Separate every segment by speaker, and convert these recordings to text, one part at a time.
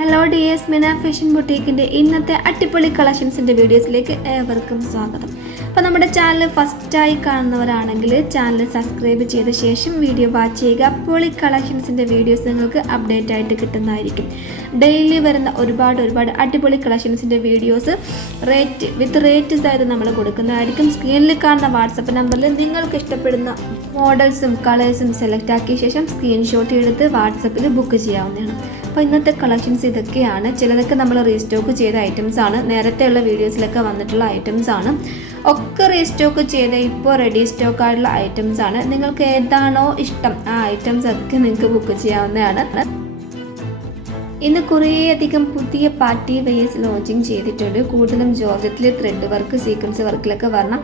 Speaker 1: Hello D S Mina fashion ബുട്ടീക്കിന്റെ ഇന്നത്തെ അട്ടിപ്പൊളി കളക്ഷൻസിന്റെ വീഡിയോസിലേക്ക് ഏവർക്കും സ്വാഗതം. അപ്പോൾ നമ്മുടെ ചാനൽ ഫസ്റ്റായി കാണുന്നവരാണെങ്കിൽ ചാനൽ സബ്സ്ക്രൈബ് ചെയ്ത ശേഷം വീഡിയോ വാച്ച് ചെയ്യുക. പൊളി കളക്ഷൻസിന്റെ വീഡിയോസ് നിങ്ങൾക്ക് അപ്ഡേറ്റ് ആയിട്ട് കിട്ടുന്നതായിരിക്കും. ഡെയിലി വരുന്ന ഒരുപാട് ഒരുപാട് അടിപൊളി കളക്ഷൻസിന്റെ വീഡിയോസ് റേറ്റ് വിത്ത് റേറ്റ്സ് സഹിതം നമ്മൾ കൊടുക്കുന്നതായിരിക്കും. സ്ക്രീനിൽ കാണുന്ന വാട്സപ്പ് നമ്പറിൽ നിങ്ങൾക്ക് ഇഷ്ടപ്പെടുന്ന മോഡൽസും കളേഴ്സും സെലക്ട് ആക്കിയ ശേഷം സ്ക്രീൻഷോട്ട് എടുത്ത് വാട്സപ്പിൽ ബുക്ക് ചെയ്യാവുന്നതാണ്. അപ്പോൾ ഇന്നത്തെ കളക്ഷൻസ് ഇതൊക്കെയാണ്. ചിലതൊക്കെ നമ്മൾ റീസ്റ്റോക്ക് ചെയ്ത ഐറ്റംസ് ആണ്. നേരത്തെ ഉള്ള വീഡിയോസിലൊക്കെ വന്നിട്ടുള്ള ഐറ്റംസ് ആണ്. ഒക്കെ റീസ്റ്റോക്ക് ചെയ്ത ഇപ്പോൾ റെഡി സ്റ്റോക്ക് ആയിട്ടുള്ള ഐറ്റംസ് ആണ്. നിങ്ങൾക്ക് ഏതാണോ ഇഷ്ടം ആ ഐറ്റംസ് ഒക്കെ നിങ്ങൾക്ക് ബുക്ക് ചെയ്യാവുന്നതാണ്. ഇന്ന് കുറേയധികം പുതിയ പാർട്ടി വെയേഴ്സ് ലോഞ്ചിങ് ചെയ്തിട്ടുണ്ട്. കൂടുതലും ജോർജറ്റിൽ ത്രെഡ് വർക്ക് സീക്വൻസ് വർക്കിലൊക്കെ വരണം.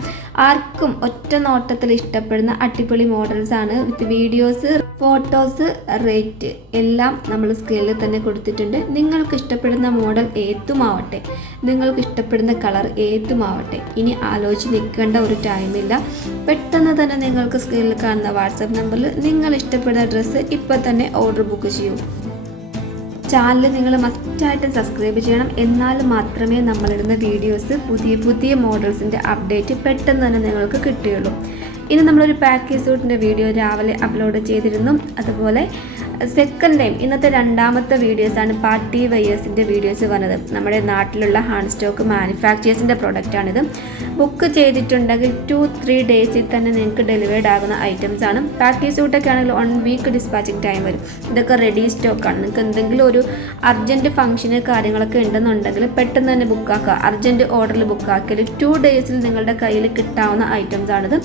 Speaker 1: ആർക്കും ഒറ്റ നോട്ടത്തിൽ ഇഷ്ടപ്പെടുന്ന അടിപൊളി മോഡൽസ് ആണ്. വിത്ത് വീഡിയോസ് ഫോട്ടോസ് റേറ്റ് എല്ലാം നമ്മൾ സ്കെയിലിൽ തന്നെ കൊടുത്തിട്ടുണ്ട്. നിങ്ങൾക്ക് ഇഷ്ടപ്പെടുന്ന മോഡൽ ഏതുമാവട്ടെ നിങ്ങൾക്ക് ഇഷ്ടപ്പെടുന്ന കളർ ഏതുമാവട്ടെ ഇനി ആലോചിച്ച് നിൽക്കേണ്ട ഒരു ടൈമില്ല പെട്ടെന്ന് തന്നെ നിങ്ങൾക്ക് സ്കെയിലിൽ കാണുന്ന വാട്സപ്പ് നമ്പറിൽ നിങ്ങൾ ഇഷ്ടപ്പെടുന്ന ഡ്രസ്സ് ഇപ്പം തന്നെ ഓർഡർ ബുക്ക് ചെയ്യൂ. ചാനൽ നിങ്ങൾ മസ്റ്റായിട്ട് സബ്സ്ക്രൈബ് ചെയ്യണം. എന്നാൽ മാത്രമേ നമ്മളിടുന്ന വീഡിയോസ് പുതിയ പുതിയ മോഡൽസിന്റെ അപ്ഡേറ്റ് പെട്ടെന്ന് തന്നെ നിങ്ങൾക്ക് കിട്ടുകയുള്ളൂ. ഇനി നമ്മളൊരു പാക്കേജ് സൂട്ടിന്റെ വീഡിയോ രാവിലെ അപ്ലോഡ് ചെയ്തിരുന്നു. അതുപോലെ സെക്കൻഡ് ടൈം ഇന്നത്തെ രണ്ടാമത്തെ വീഡിയോസാണ് പാർട്ടി വയേഴ്സിന്റെ വീഡിയോസ് വന്നത്. നമ്മുടെ നാട്ടിലുള്ള ഹാൻഡ് സ്റ്റോക്ക് മാനുഫാക്ചേഴ്സിന്റെ പ്രൊഡക്റ്റാണിത് ബുക്ക് ചെയ്തിട്ടുണ്ടെങ്കിൽ ടു ത്രീ ഡേയ്സിൽ തന്നെ നിങ്ങൾക്ക് ഡെലിവേർഡ് ആകുന്ന ഐറ്റംസ് ആണ്. പാർട്ടി സൂട്ടൊക്കെ ആണെങ്കിൽ വൺ വീക്ക് ഡിസ്പാച്ചിങ് ടൈം വരും. ഇതൊക്കെ റെഡി സ്റ്റോക്കാണ് നിങ്ങൾക്ക് എന്തെങ്കിലും ഒരു അർജന്റ് ഫംഗ്ഷന് കാര്യങ്ങളൊക്കെ ഉണ്ടെന്നുണ്ടെങ്കിൽ പെട്ടെന്ന് തന്നെ ബുക്കാക്കുക അർജന്റ് ഓർഡറിൽ ബുക്കാക്കിയാൽ ടു ഡേയ്സിൽ നിങ്ങളുടെ കയ്യിൽ കിട്ടാവുന്ന ഐറ്റംസ് ആണിത്.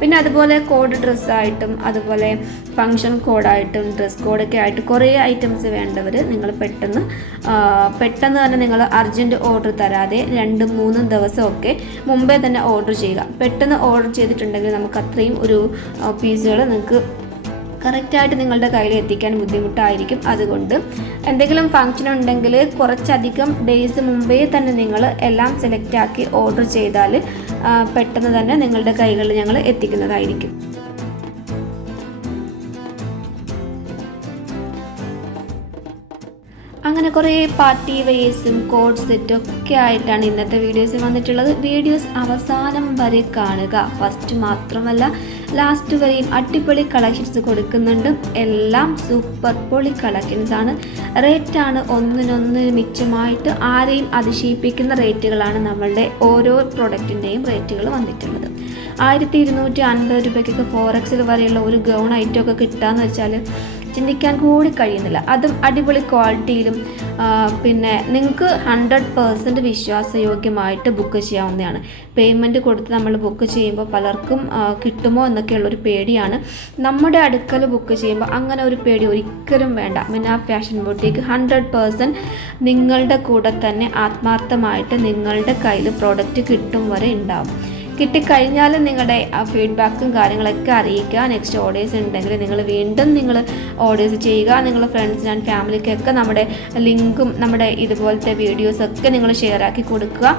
Speaker 1: പിന്നെ അതുപോലെ കോഡ് ഡ്രസ്സായിട്ടും അതുപോലെ ഫങ്ഷൻ കോഡായിട്ടും ഡ്രസ് കോഡൊക്കെ ആയിട്ട് കുറേ ഐറ്റംസ് വേണ്ടവർ നിങ്ങൾ പെട്ടെന്ന് പെട്ടെന്ന് തന്നെ നിങ്ങൾ അർജന്റ് ഓർഡർ തരാതെ രണ്ടും മൂന്നും ദിവസമൊക്കെ മുമ്പേ തന്നെ ഓർഡർ ചെയ്യുക. പെട്ടെന്ന് ഓർഡർ ചെയ്തിട്ടുണ്ടെങ്കിൽ നമുക്ക് അത്രയും ഒരു പീസുകൾ നിങ്ങൾക്ക് കറക്റ്റായിട്ട് നിങ്ങളുടെ കയ്യിൽ എത്തിക്കാൻ ബുദ്ധിമുട്ടായിരിക്കും. അതുകൊണ്ട് എന്തെങ്കിലും ഫങ്ഷൻ ഉണ്ടെങ്കിൽ കുറച്ചധികം ഡേയ്സ് മുമ്പേ തന്നെ നിങ്ങൾ എല്ലാം സെലക്ട് ആക്കി ഓർഡർ ചെയ്താൽ പെട്ടെന്ന് തന്നെ നിങ്ങളുടെ കൈകളിൽ ഞങ്ങൾ എത്തിക്കുന്നതായിരിക്കും. അങ്ങനെ കുറേ പാർട്ടി വെയേഴ്സും കോഡ് സെറ്റും ഒക്കെ ആയിട്ടാണ് ഇന്നത്തെ വീഡിയോസ് വന്നിട്ടുള്ളത്. വീഡിയോസ് അവസാനം വരെ കാണുക. ഫസ്റ്റ് മാത്രമല്ല ലാസ്റ്റ് വരെയും അടിപൊളി കളക്ഷൻസ് കൊടുക്കുന്നുണ്ട്. എല്ലാം സൂപ്പർ പൊളി കളക്ഷൻസ് ആണ്. റേറ്റാണ് ഒന്നിനൊന്ന് മിച്ചമായിട്ട് ആരെയും അതിശയിപ്പിക്കുന്ന റേറ്റുകളാണ് നമ്മളുടെ ഓരോ പ്രൊഡക്റ്റിന്റെയും റേറ്റുകൾ വന്നിട്ടുള്ളത്. ആയിരത്തി ഇരുന്നൂറ്റി അൻപത് രൂപയ്ക്കൊക്കെ ഫോറക്സിൽ വരെയുള്ള ഒരു ഗൗൺ ഐറ്റം ഒക്കെ കിട്ടുകയെന്ന് വെച്ചാൽ ചിന്തിക്കാൻ കൂടി കഴിയുന്നില്ല. അതും അടിപൊളി ക്വാളിറ്റിയിലും പിന്നെ നിങ്ങൾക്ക് ഹൺഡ്രഡ് പേഴ്സന്റ് വിശ്വാസയോഗ്യമായിട്ട് ബുക്ക് ചെയ്യാവുന്നതാണ്. പേയ്മെന്റ് കൊടുത്ത് നമ്മൾ ബുക്ക് ചെയ്യുമ്പോൾ പലർക്കും കിട്ടുമോ എന്നൊക്കെയുള്ളൊരു പേടിയാണ്. നമ്മുടെ അടുക്കൽ ബുക്ക് ചെയ്യുമ്പോൾ അങ്ങനെ ഒരു പേടി ഒരിക്കലും വേണ്ട. Mina fashion boutique hundred percent നിങ്ങളുടെ കൂടെ തന്നെ ആത്മാർത്ഥമായിട്ട് നിങ്ങളുടെ കയ്യിൽ പ്രോഡക്റ്റ് കിട്ടും വരെ ഉണ്ടാവും. കിട്ടിക്കഴിഞ്ഞാൽ നിങ്ങളുടെ ആ ഫീഡ്ബാക്കും കാര്യങ്ങളൊക്കെ അറിയിക്കുക. നെക്സ്റ്റ് ഓഡിയോസ് ഉണ്ടെങ്കിൽ നിങ്ങൾ വീണ്ടും നിങ്ങൾ ഓഡിയോസ് ചെയ്യുക. നിങ്ങൾ ഫ്രണ്ട്സിന് ആൻഡ് ഫാമിലിക്കൊക്കെ നമ്മുടെ ലിങ്കും നമ്മുടെ ഇതുപോലത്തെ വീഡിയോസൊക്കെ നിങ്ങൾ ഷെയർ ആക്കി കൊടുക്കുക.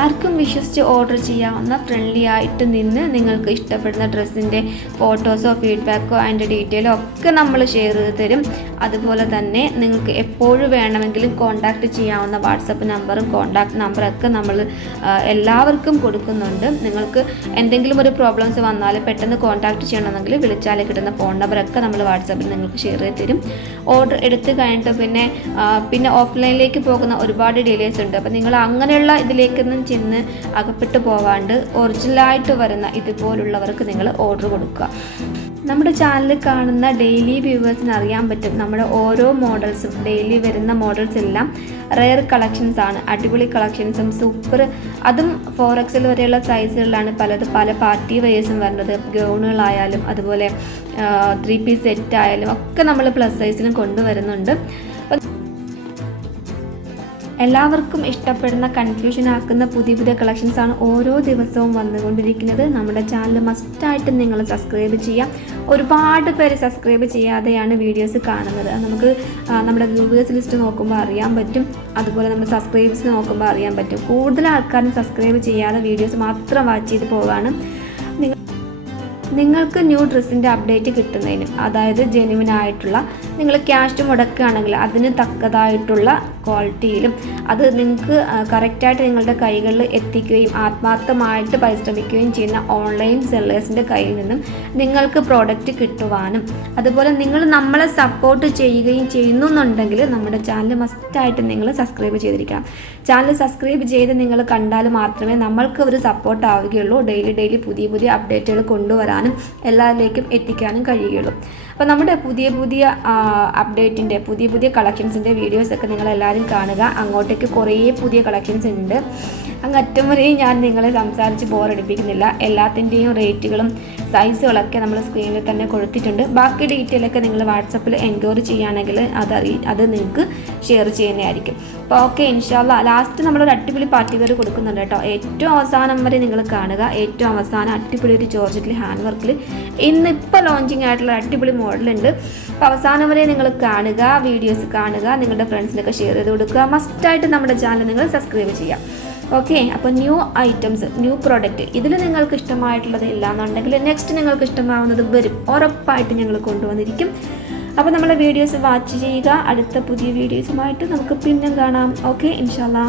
Speaker 1: ആർക്കും വിശ്വസിച്ച് ഓർഡർ ചെയ്യാവുന്ന ഫ്രണ്ട്ലി ആയിട്ട് നിന്ന് നിങ്ങൾക്ക് ഇഷ്ടപ്പെടുന്ന ഡ്രസ്സിന്റെ ഫോട്ടോസോ ഫീഡ്ബാക്കോ അതിന്റെ ഡീറ്റെയിലോ ഒക്കെ നമ്മൾ ഷെയർ ചെയ്ത് തരും. അതുപോലെ തന്നെ നിങ്ങൾക്ക് എപ്പോഴും വേണമെങ്കിലും കോൺടാക്റ്റ് ചെയ്യാവുന്ന വാട്സപ്പ് നമ്പറും കോൺടാക്ട് ഒക്കെ നമ്മൾ എല്ലാവർക്കും കൊടുക്കുന്നുണ്ട്. നിങ്ങൾക്ക് എന്തെങ്കിലും ഒരു പ്രോബ്ലംസ് വന്നാൽ പെട്ടെന്ന് കോൺടാക്ട് ചെയ്യണമെങ്കിൽ വിളിച്ചാൽ കിട്ടുന്ന ഫോൺ നമ്പറൊക്കെ നമ്മൾ വാട്സപ്പിൽ നിങ്ങൾക്ക് ഷെയർ ചെയ്ത് തരും. ഓർഡർ എടുത്ത് കഴിഞ്ഞിട്ട് പിന്നെ പിന്നെ ഓഫ്ലൈനിലേക്ക് പോകുന്ന ഒരുപാട് ഡിലേസ് ഉണ്ട്. അപ്പോൾ നിങ്ങൾ അങ്ങനെയുള്ള ഇതിലേക്കൊന്നും ചെന്ന് അകപ്പെട്ടു പോകാണ്ട് ഒറിജിനലായിട്ട് വരുന്ന ഇതുപോലുള്ളവർക്ക് നിങ്ങൾ ഓർഡർ കൊടുക്കുക. നമ്മുടെ ചാനലിൽ കാണുന്ന ഡെയിലി വ്യൂവേഴ്സിന് അറിയാൻ പറ്റും നമ്മുടെ ഓരോ മോഡൽസും ഡെയിലി വരുന്ന മോഡൽസ് എല്ലാം റെയർ കളക്ഷൻസ് ആണ് അടിപൊളി കളക്ഷൻസും സൂപ്പർ അതും ഫോർ എക്സിൽ വരെയുള്ള സൈസുകളിലാണ് പലത് പല പാർട്ടി വെയേഴ്സും വരുന്നത്. ഗൗണുകളായാലും അതുപോലെ ത്രീ പീസ് സെറ്റ് ആയാലും ഒക്കെ നമ്മൾ പ്ലസ് സൈസിലും കൊണ്ടുവരുന്നുണ്ട്. എല്ലാവർക്കും ഇഷ്ടപ്പെടുന്ന കൺഫ്യൂഷൻ ആക്കുന്ന പുതിയ പുതിയ ആണ് ഓരോ ദിവസവും വന്നുകൊണ്ടിരിക്കുന്നത്. നമ്മുടെ ചാനൽ മസ്റ്റായിട്ട് നിങ്ങൾ സബ്സ്ക്രൈബ് ചെയ്യാം. ഒരുപാട് പേര് സബ്സ്ക്രൈബ് ചെയ്യാതെയാണ് വീഡിയോസ് കാണുന്നത്. നമുക്ക് നമ്മുടെ വ്യൂവേഴ്സ് ലിസ്റ്റ് നോക്കുമ്പോൾ അറിയാൻ പറ്റും. അതുപോലെ നമ്മുടെ സബ്സ്ക്രൈബേഴ്സ് നോക്കുമ്പോൾ അറിയാൻ പറ്റും. കൂടുതൽ ആൾക്കാരും സബ്സ്ക്രൈബ് ചെയ്യാതെ വീഡിയോസ് മാത്രം വാച്ച് ചെയ്ത് പോവാണ്. നിങ്ങൾക്ക് ന്യൂ ഡ്രസ്സിന്റെ അപ്ഡേറ്റ് കിട്ടുന്നതിന് അതായത് ജെനുവിൻ ആയിട്ടുള്ള നിങ്ങൾ ക്യാഷ് മുടക്കുകയാണെങ്കിൽ അതിന് തക്കതായിട്ടുള്ള ക്വാളിറ്റിയിലും അത് നിങ്ങൾക്ക് കറക്റ്റായിട്ട് നിങ്ങളുടെ കൈകളിൽ എത്തിക്കുകയും ആത്മാർത്ഥമായിട്ട് പരിശ്രമിക്കുകയും ചെയ്യുന്ന ഓൺലൈൻ സെല്ലേഴ്സിന്റെ കയ്യിൽ നിന്നും നിങ്ങൾക്ക് പ്രോഡക്റ്റ് കിട്ടുവാനും അതുപോലെ നിങ്ങൾ നമ്മളെ സപ്പോർട്ട് ചെയ്യുകയും ചെയ്യുന്നുണ്ടെങ്കിൽ നമ്മുടെ ചാനൽ മസ്റ്റായിട്ട് നിങ്ങൾ സബ്സ്ക്രൈബ് ചെയ്തിരിക്കണം. ചാനൽ സബ്സ്ക്രൈബ് ചെയ്ത് നിങ്ങൾ കണ്ടാൽ മാത്രമേ നമ്മൾക്ക് ഒരു സപ്പോർട്ട് ആവുകയുള്ളൂ. ഡെയിലി ഡെയിലി പുതിയ പുതിയ അപ്ഡേറ്റുകൾ കൊണ്ടുവരാനും എല്ലാവരിലേക്കും എത്തിക്കാനും കഴിയുകയുള്ളൂ അപ്പോൾ നമ്മുടെ പുതിയ പുതിയ അപ്ഡേറ്റിന്റെ പുതിയ പുതിയ കളക്ഷൻസിന്റെ വീഡിയോസൊക്കെ നിങ്ങൾ എല്ലാവരും കാണുക. അങ്ങോട്ടേക്ക് കുറേ പുതിയ കളക്ഷൻസ് ഉണ്ട്. അങ്ങ് അറ്റം വരെയും ഞാൻ നിങ്ങളെ സംസാരിച്ച് ബോറടിപ്പിക്കുന്നില്ല എല്ലാത്തിന്റെയും റേറ്റുകളും സൈസുകളൊക്കെ നമ്മൾ സ്ക്രീനിൽ തന്നെ കൊടുത്തിട്ടുണ്ട്. ബാക്കി ഡീറ്റെയിൽ ഒക്കെ നിങ്ങൾ വാട്സപ്പിൽ എൻക്വയറി ചെയ്യുകയാണെങ്കിൽ അത് അറിയി അത് നിങ്ങൾക്ക് ഷെയർ ചെയ്യുന്നതായിരിക്കും. അപ്പോൾ ഓക്കെ ഇൻഷാല്ല ലാസ്റ്റ് നമ്മളൊരു അടിപൊളി പാർട്ടി വെയർ കൊടുക്കുന്നുണ്ട് കേട്ടോ. ഏറ്റവും അവസാനം വരെ നിങ്ങൾ കാണുക. ഏറ്റവും അവസാനം അടിപൊളി ഒരു ജോർജറ്റിൽ ഹാൻഡ് വർക്കിൽ. ഇന്നിപ്പോൾ ലോഞ്ചിങ് ആയിട്ടുള്ള അടിപൊളി മോഡലുണ്ട്. അപ്പോൾ അവസാനം വരെ നിങ്ങൾ കാണുക വീഡിയോസ് കാണുക നിങ്ങളുടെ ഫ്രണ്ട്സിനൊക്കെ ഷെയർ ചെയ്ത് കൊടുക്കുക. മസ്റ്റായിട്ട് നമ്മുടെ ചാനൽ നിങ്ങൾ സബ്സ്ക്രൈബ് ചെയ്യുക. ഓക്കെ അപ്പോൾ ന്യൂ ഐറ്റംസ് ന്യൂ പ്രോഡക്റ്റ് ഇതിൽ നിങ്ങൾക്ക് ഇഷ്ടമായിട്ടുള്ളത് ഇല്ല എന്നുണ്ടെങ്കിൽ നെക്സ്റ്റ് നിങ്ങൾക്ക് ഇഷ്ടമാവുന്നത് വരും. ഉറപ്പായിട്ട് ഞങ്ങൾ കൊണ്ടുവന്നിരിക്കും. അപ്പോൾ നമ്മളെ വീഡിയോസ് വാച്ച് ചെയ്യുക. അടുത്ത പുതിയ വീഡിയോസുമായിട്ട് നമുക്ക് പിന്നെ കാണാം. ഓക്കെ ഇൻഷാല്ലാ